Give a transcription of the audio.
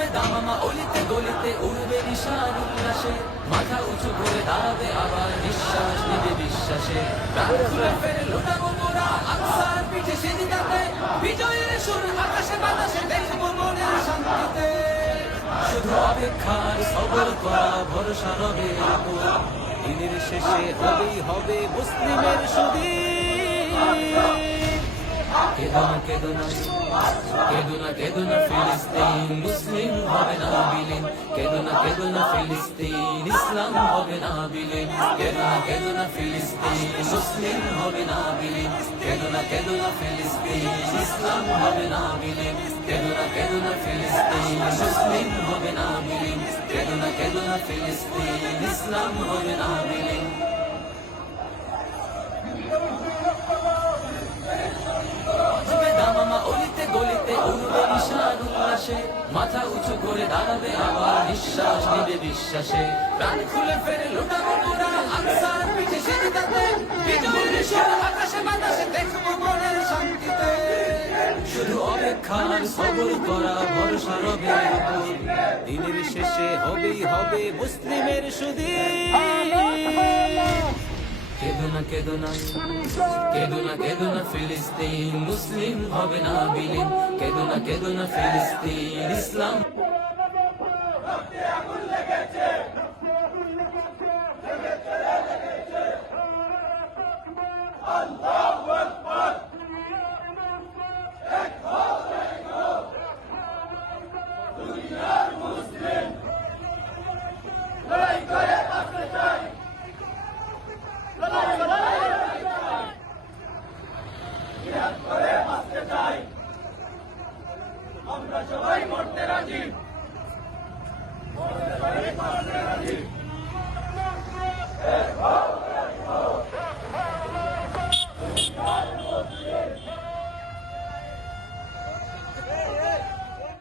বাজবে দামামা অলিতে গলিতে উড়বে নিশান উল্লাসে, মাথা উঁচু করে দাঁড়াবে আবার নিঃশ্বাস নেবে বিশ্বাসে। প্রাণ খুলে ফেরে লুটাবো মোরা আকসার পিঠে সেদিনাতে, বিজয়ের সুর আকাশে বাতাসে দেখবো মনের শান্তিতে। শুধু অপেক্ষার সবর করা ভরসা রবে আপন, দিনের শেষে হবেই হবে মুসলিমের সুদিন। কেঁদো না কেঁদো না কেঁদো না কেঁদো না ফিলিস্তিন, মুসলিম হবে না বিলীন। কেঁদো না কেঁদো না ফিলিস্তিন, ইসলাম হবে না বিলীন। কেঁদো না কেঁদো না ফিলিস্তিন, মুসলিম হবে না বিলীন। কেঁদো না কেঁদো না ফিলিস্তিন, ইসলাম হবে না বিলীন। কেঁদো না কেঁদো না ফিলিস্তিন, মুসলিম হবে না বিলীন। কেঁদো না কেঁদো না ফিলিস্তিন, ইসলাম হবে না বিলীন। অলিতে গলিতে উড়বে নিশান উল্লাসে, মাথা উঁচু করে দাঁড়াবে আবার নিঃশ্বাস নেবে বিশ্বাসে। প্রাণ খুলে ফেরে লুটাবো মোরা আকসার পিঠে সেদিনাতে, বিজয়ের সুর আকাশে বাতাসে দেখবো মনের শান্তিতে। শুধু অপেক্ষার সবর করা ভরসা রবে আপন, দিনের শেষে হবেই হবে মুসলিমের সুদিন। কেঁদো না কেঁদো না কেঁদো না কেঁদো না ফিলিস্তিন, মুসলিম হবে না বিলীন। কেঁদো না কেঁদো না ফিলিস্তিন, ইসলাম আমরা সবাই মরতে রাজি।